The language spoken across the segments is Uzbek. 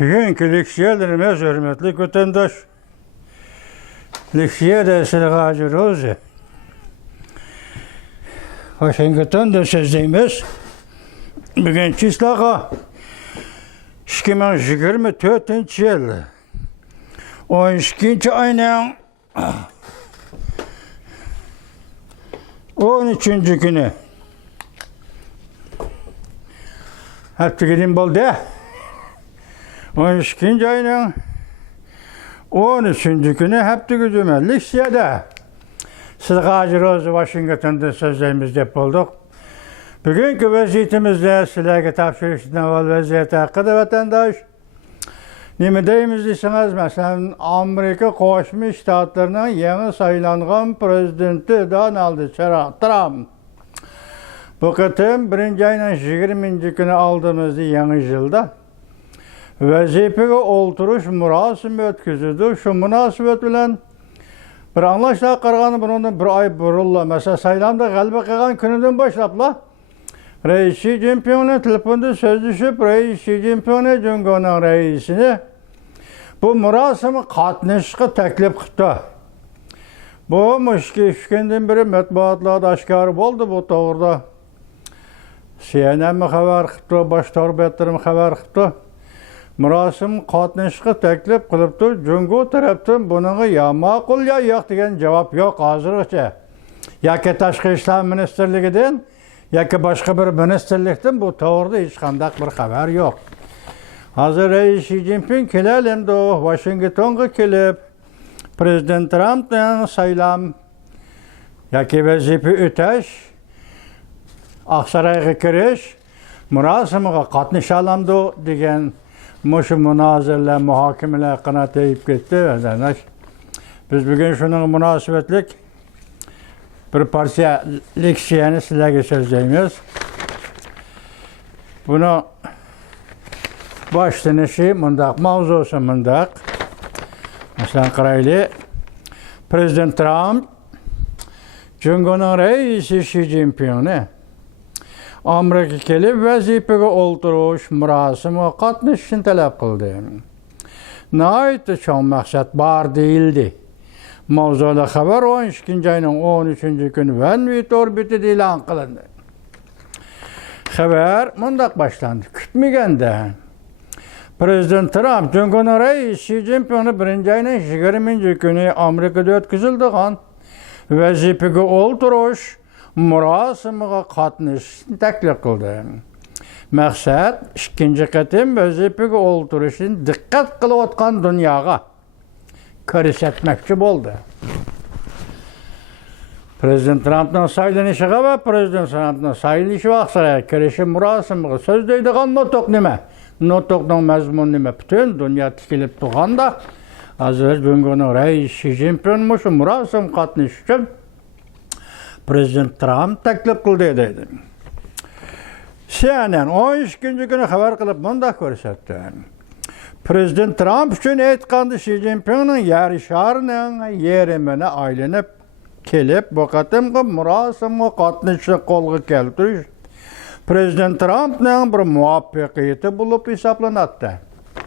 Bugünkü leksiyalarımız hürmetli vatandaş. Leksiya dersine hacırız. Washington'da sözleyimiz. Bugün çislağa 2024 yıl 12. ayının 13. günü. Hafta gidin boldu. 12. ayının 13. günü hafta gücüme Leksiyada. Sizge hacırız Washington'da sözlerimiz dep olduk. Bugünkü vaziyetimizde sizlerge tapşırıştan ol vaziyeti hakkında vatandaş. Nime deyimiz deyseniz, mesela Amerika Koşmuş Ştatlarının yeni sayılanğan prezidenti Donald Trump. Bu kıtım 1. ayının 20. günü aldığımızda yeni yılda vazifege olturuş murasimi ötküzüldü. Şu münasebet bilen bir anlaşla qarğanı bunun bir ay burulla. Mesela saylamda galba qilgan kunidan başlapla Reis Xi Jinping'le telefonda sözleşip Reis Xi Jinping'le Cumhurbaşkanı reisini bu murasimi qatnashishga taklif qildi. Bu müşkenden biri matbuotlarda oshkor bo'ldi bu to'g'rida. CNN xabar qildi, bosh tarbiyatlari xabar qildi. Murasim qatnashishga taklif qilibdi. Jungo tarafdan bunga ya ma'qul ya yo'q degan javob yo'q hozirgacha. Yoki Tashqi ishlar ministrligidan yoki boshqa bir ministerlikdan bu to'g'rida hech qanday bir xabar yo'q. Hozir Reis Xi Jinping kelalımda Washingtonga kelib, Prezident Trump'dan saylam yoki vazifa o'tash, Aqsaroyga kirish murosimiga qatnashalamdi degan mushu munozaralar, muhokamalar qanot yeyib ketdi. Biz bugun shuning munosabatlik bir parcha leksiyani sizlarga so'zlaymiz. Buni boshlanishi mundaq, mavzusi mundaq. Masalan, qaraylik. Prezident Trump Cumhurbaşkanı reisi Xi Jinping'ni Amerika kelib vazifega o'ltirish murosimiga qatnashishni talab qildi. Nihoyatda cho'ng maqsad bor deyildi. Mavzuda xabar 12. ayning 13. kuni Vanvit orbitida e'lon qilindi. Xabar mundaq boshlandi. Kutmaganda Prezident Trump Cumhurbaşkanı reis Xi Jinping'ni 1. ayning 20. kuni Amerikada o'tkazilgan vazifaga o'ltirish murosimiga qatnashishni taklif qildi. Maqsad ikkinchi qatim vazifaga o'ltirishni diqqat qilayotgan dunyoga ko'rsatmoqchi bo'ldi. Prezident Trumpning saylanishiga va Prezident Trumpning saylanishi vaqtida kirishi murosimiga so'zlaydigan nutq nima? Nutqning mazmuni nima? Butun dunyo tikilib turganda hozir Cumhurbaşkanı reis Xi Jinping shu murosim qatnashish uchun Prezident Trump taklif qildi dedi. CNN 12. kuni xabar qilib bunda ko'rsatdi. Prezident Trump uchun aytganda Xi Jinpingning yer sharining yerimini aylanib kelib, bu qatimgi murosimga qatnashishga qo'lga keltirish Prezident Trumpning bir muvaffaqiyati bo'lib hisoblanadi.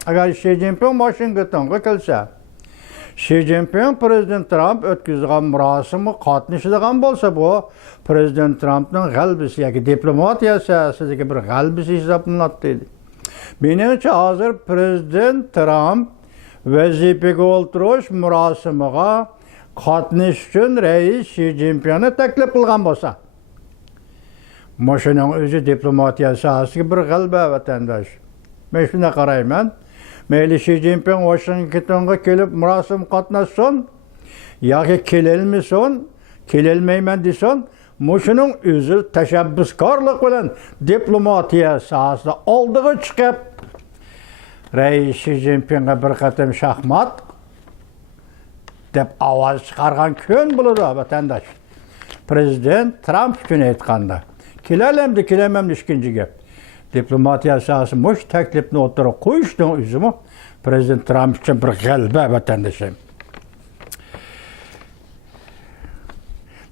Agar Xi Jinping Washingtonga kelsa, Xi Jinping Prezident Trump o'tkazgan murosimga qatnashadigan bo'lsa, bu Prezident Trumpning g'alabasi yoki diplomatiyasi bir g'alabasi hisoblanadi dedi. Menimcha hozir Prezident Trump vazifaga o'ltirish murosimiga qatnashish uchun Reis Xi Jinpingni taklif qilgan bo'lsa, shuning o'zi diplomatiyasi bir g'alaba vatandosh. Men shunday qarayman. Mayli Xi Jinping Washingtonga kelib murosim qatnashsin yoki kelolmasin, kelolmayman desin, shuning o'zi tashabbuskorlik bilan diplomatiya sohasida oldiga chiqib, Reis Xi Jinpingga bir qatim shaxmat deb ovoz chiqargan kun bo'ladi vatandosh. Prezident Trump uchun aytganda, kelalamdi, kelamamdi ikkinchi gap. Diplomatiya sohasi mush taklifni o'tirib qo'yishning o'zimi Prezident Trump uchun bir g'alaba vatandoshim.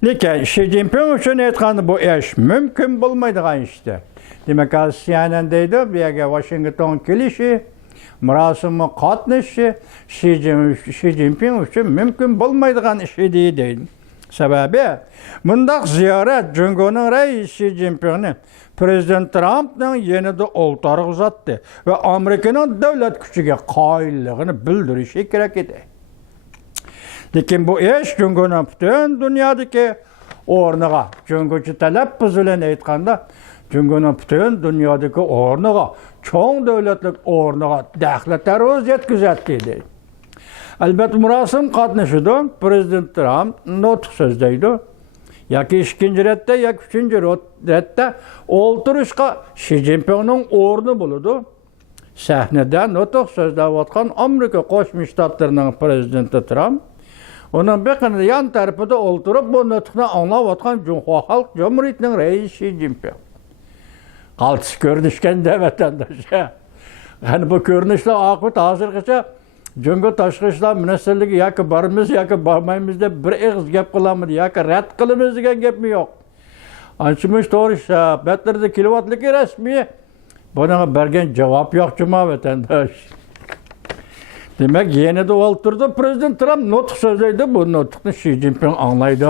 Lekin Xi Jinping uchun aytganda bu ish mumkin bo'lmaydigan ishdir. Demak, CNN deydi, bu yerga Washington kelishi murosimi qatnashishi Shi Jinping uchun mumkin bo'lmaydigan ish edi deydi. Sababi bundaq ziyorat Jungoning raisi Shi Jinpingni Prezident Trumpning yanida o'ltirib uzatdi va Amerikaning davlat kuchiga qoyilligini bildirishi kerak edi. Lekin bu ish Jungoning butun dunyodagi o'rniga, Jungochi talaffuz bilan aytganda, Jungoning butun dunyodagi o'rniga, cho'ng davlatlik o'rniga daxli tarvuz yetkazadi deydi. Albatta murosim qatnashida Prezident Trump nutq so'zlaydi. Yoki ikkinchi retda, yoki uchinchi retda o'ltirishga Shi Jinpingning o'rni bo'ladi. Sahnada nutq so'zlayotgan Amerika Qo'shma Shtatlarining prezidenti Trump uning beqinida yon tarafida o'ltirib bu nutqni anglayotgan Junxo Xalq Jamhuriyatining raisi Shi Jinping. Qaltis ko'rinishganda vatandoshlar. Yani bu ko'rinishlar oqibati hozirgacha Jungo tashqi ishlar ministrligi yoki borimiz yoki bormaymiz deb bir og'iz gap qilamiz yoki rad qilamiz degan gapmi yo'q. Anchimish to'g'ri batlarda kelyaptligi rasmiy. Bunaqa bergan javob yo'q juma vatandosh. Demak, yanada o'ltirdi Prezident Trump nutq so'zlaydi, bu nutqni Shi Jinping anglaydi.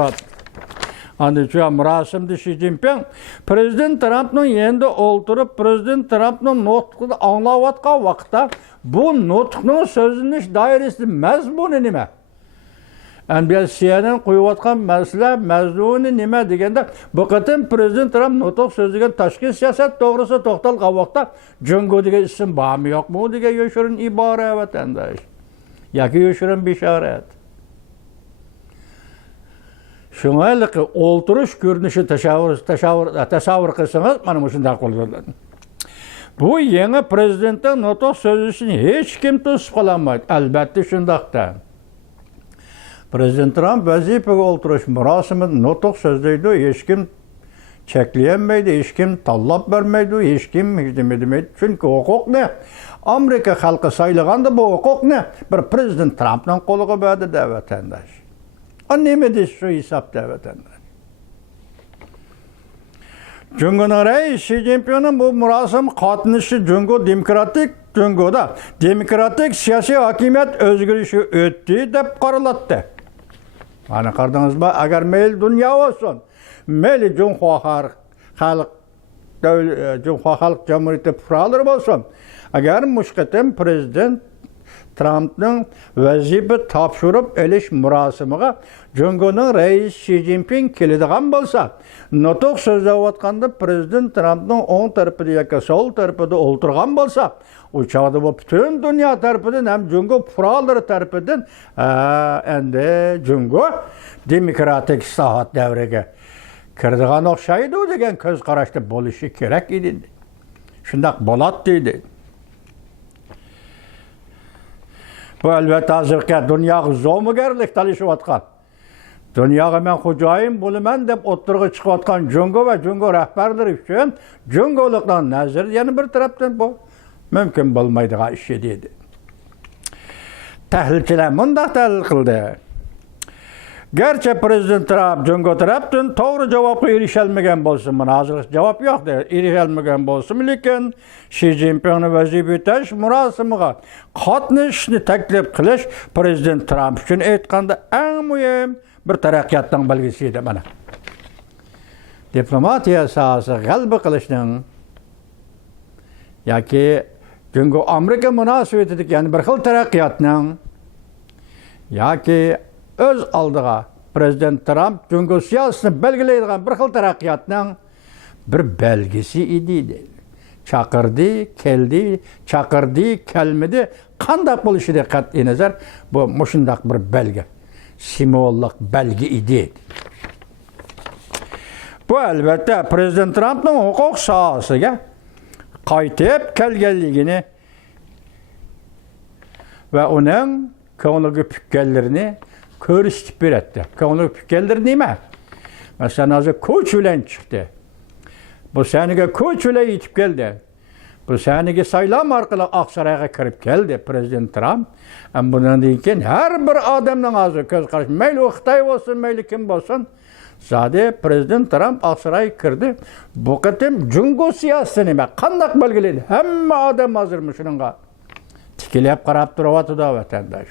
Andicha murosimda Shi Jinping Prezident Trumpning yanında o'ltirib Prezident Trumpning nutqini anglayotgan vaqtda bu nutqning so'zlanish doirasi mazmuni nima? CNN qo'yayotgan masala mazmuni nima deganda bu qatim Prezident Trump nutq so'zlagan tashqi siyosat to'g'risida to'xtalgan vaqtda Jungo degan ism bormi yo'qmi degan yoshirin ibora vatandosh yoki yoshirin bishorat. Şunaylık o'ltirish ko'rinishi tasavvur qilsangiz mana shunday qo'llanadi. Bu yangi prezidentning nutq so'zlashini hech kim to'sib qololmaydi. Albatta shundaqda. Prezident Trump vazifaga o'ltirish murosimida nutq so'zlaydi, hech kim cheklayanmaydi, hech kim tanlab bermaydi, hech kim demaydi. Chunki huquqni Amerika xalqi saylaganda bu huquqni bir prezident Trumpning qo'liga berdi da vatandosh. Nima deyish shu hisobda vatandosh. Jungoning raisi Shi Jinpingning bu murosim qatnashi Jungoda demokratik siyosiy hokimiyat o'zgarishi o'tdi deb qaraladi. Mana qardingizmi, agar mayli dunyo bo'lsin, mayli Junxo Xalq Jamhuriyati fuqarolari bo'lsin, agar mushqatim prezident Trumpning vazifa topshirib olish murosimiga Jungoning raisi Shi Jinping keladigan bo'lsa, nutq so'zlayotganda Prezident Trumpning o'ng tarafida yoki so'l tarafida o'ltirgan bo'lsa, u chog'da bu butun dunyo tarafidan ham Jungo fuqarolari tarafidan endi Jungo demokratik islohot davriga kiradigan o'xshaydi degan ko'z qarashda bo'lishi kerak edi. Shundaq bo'ladi deydi. Bu albatta hozirgi dunyoga zo'migarlik talashayotgan. Dunyoga men xo'jayin bo'laman deb o'ttirg'i chiqayotgan Jungo va Jungo rahbarlari uchun Jungolikdan nazar yana bir tarafdan bu mumkin bo'lmaydigan ish edi. Tahlilchilar bunday tahlil qildi. Garchi Prezident Trump Jungo tarafdan to'g'ri javobga erishalmagan bo'lsa, mana hozir javob yo'q deb erishalmagan bo'lsa, lekin Shi Jinpingning vazifa yutash murosimiga qatnashishni taklif qilish Prezident Trump uchun aytganda eng muhim bir taraqqiyotning belgisi edi mana. Diplomatiya sohasi g'alaba qilishning yoki Jungo Amerika munosabatidagi yana bir xil taraqqiyotning yoki o'z oldiga Prezident Trump Jungo siyosatini belgilaydigan bir xil taraqqiyotning bir belgisi edi. Chaqirdi, kelmadi, qanday bo'lishiga qat'iy nazar bu mushundaq bir belgi, simvollik belgi edi. Bu albatta Prezident Trumpning huquq sohasiga qaytib kelganligini va uning ko'ngliga pukkanlarini ko'rsatib beradi. Ko'ngliga pukkanlar nima? Masalan, hozir ko'ch bilan chiqdi. Bu saniga ko'ch bilan yetib keldi. Bu saniga saylam orqali Oqsaroyga kirib keldi Prezident Trump. Bundan keyin har bir odamning hozir ko'z qarashi, mayli u Xitoy bo'lsin, mayli kim bo'lsin, zodi Prezident Trump Oqsaroyga kirdi. Bu qatim Jungo siyosati nima? Qanday belgilaydi? Hamma odam hozir shunga Tikilep qarab turuyapti da vatandaş.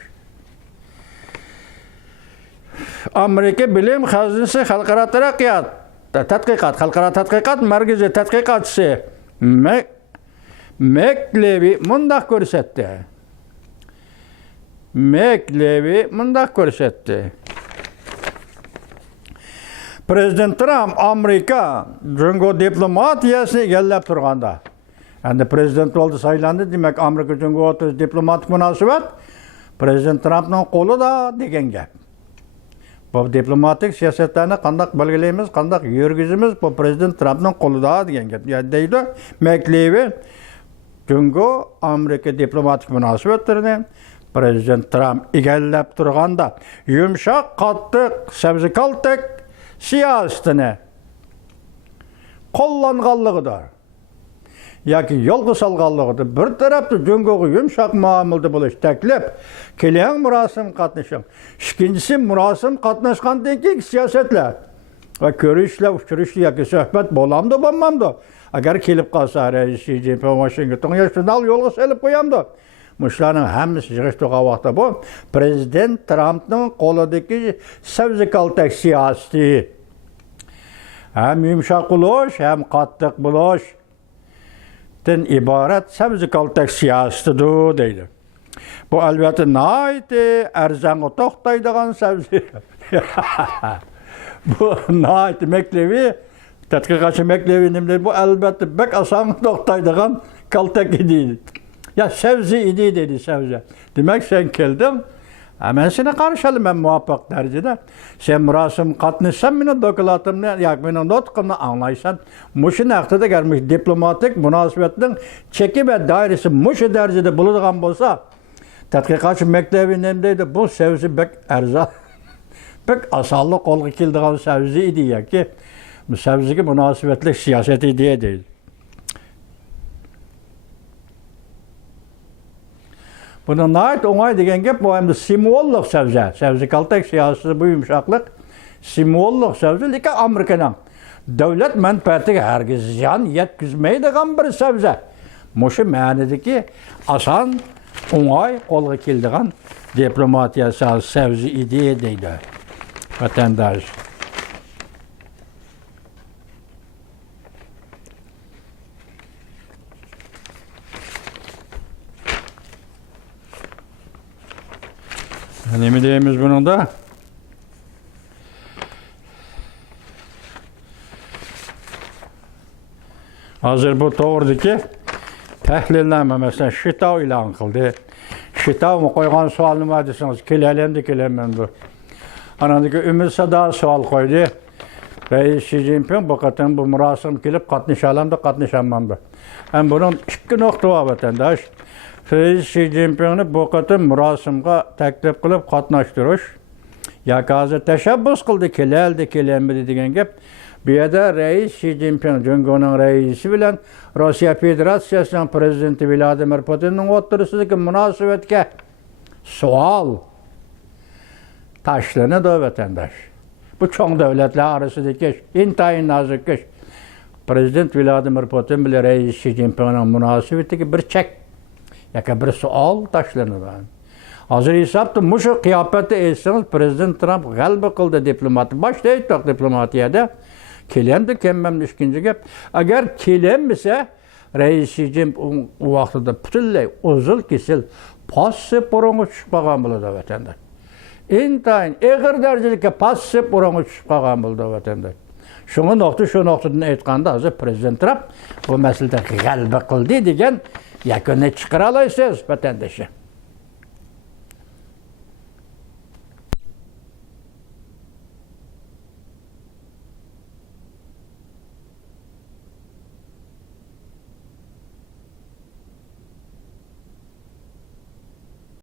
Amerika Bilim Hazinesi Xalqaro taraqqiyot tadqiqot, xalqaro tadqiqot markazi tadqiqotchisi McLevy mundaq ko'rsatdi. McLevy mundaq ko'rsatdi. Prezident Trump Amerika Jungo diplomatiyasini egallab turganda. Endi prezident oldu saylandi, demek Amerika Jungo o'rtasida diplomatik munosabat Prezident Trumpning qo'lida degan gap. Bu diplomatik siyosatlarni qanday belgilaymiz, qanday yurgizimiz, bu Prezident Trumpning qo'lida degan gap. Yani deydi McLevy Jungo Amerika diplomatik munosabatlarini Prezident Trump egallab turganda yumshoq, qattiq, sabzi-kaltak siyasetini qo'llanganligidir. Yoki yo'lga solganligidir. Bir tarafda Jungo'ga yumshoq muomalada bo'lish taklif, kelgan murosim qatnashing. Ikkinchisi murosim qatnashgandan keyin siyosatlar va ko'rishlar, uchrashishlar yoki suhbat bo'lamdi, bo'lmamdi. Agar kelib qolsa, Xi Jinping Washingtonga shunday yo'lga solib qo'yamdi. Muşlarning hammasi yig'ishtirgan vaqtda bu Prezident Trumpning qo'lidagi sabzi-kaltak siyosati. Hem yumshoq bo'lish, hem qattiq bo'lishdan iborat sabzi-kaltak siyosatidir deydi. Bu albatta nihoyatda arzonga to'xtaydigan sabzi. Bu nihoyatda McLevy, tadqiqotchi McLevy nimdir? Bu albatta bek oson to'xtaydigan kaltak deydi. Ya sebze idi dedi sebze. Demek sen geldin. Hemen seni karşıladım ben muvaffak derecede. Sen murasim katmışsan benim dokulatımını, ya benim notkumunu anlaysan. Muşun aktıda gelmiş diplomatik münasebetinin çeki ve dairesi muşu derecede bulunduğun olsa, tadqiqotchi McLevy nemdeydi, bu sebze bek erzal, bek asallık olgu kildiğin sebze idi ya ki, bu sebzeki münasebetlik siyaset idi değil. Bunun nəhayət oңay degan gap, bu hem de simvolluq sebze. Sabzi-kaltak siyaseti bu yumşaqlıq simvolluq sebze. Lekin Amerikanın devlet menfaatiga hergiz ziyan yetkizmeydigan bir sebze. Muşu ma'nidagi asan, oңay qo'lga keldigan diplomatiya sebze idi deydi vatandaş. Ne mi deyimiz bunun da? Hazır bu to'g'ridagi tahlilnoma mesela Shitov e'lon qildi. Shitovni qo'ygan savol nima desangiz, kelalamdi kelaman bu. Anadagi Umid Sado savol qo'ydi. Reis Xi Jinping bu qatam bu murosim kelib qatnashalamdi, qatnashamanmi? Ham bunun ikki nuqta bor vatandosh. Reis Xi Jinpingni bu qatam murosimga taklif qilib qatnashtirish yoki hozir tashabbus qildi, kelamdi degan gap. Bu yerda Reis Xi Jinping Jungo'ning raisi bilan Rossiya Federatsiyasining prezidenti Vladimir Putinning o'rtasidagi munosabatga savol tashlanadi vatandosh. Bu cho'ng davlatlar orasidagi intayin nozik ish. Prezident Vladimir Putin bilan Reis Xi Jinpingning munosabatiga bir chek yoki bir savol tashlanadi. Hozir hisobda mushu qiyofatda aytsangiz, Prezident Trump g'alaba qildi diplomatiya. Boshda aytdik diplomatiyada kelamdi, kelmamdi ikkinchi gap. Agar kelamasa, Reis Xi Jinping u vaqtida butunlay uzil kesil passiv o'ringa tushib qolgan bo'ladi vatandosh. Intayin og'ir darajadagi passiv o'ringa tushib qolgan bo'ladi vatandosh. Shu nuqtadan aytganda hozir Prezident Trump bu masalada g'alaba qildi degan yakuni chiqara olasiz vatandoshlar.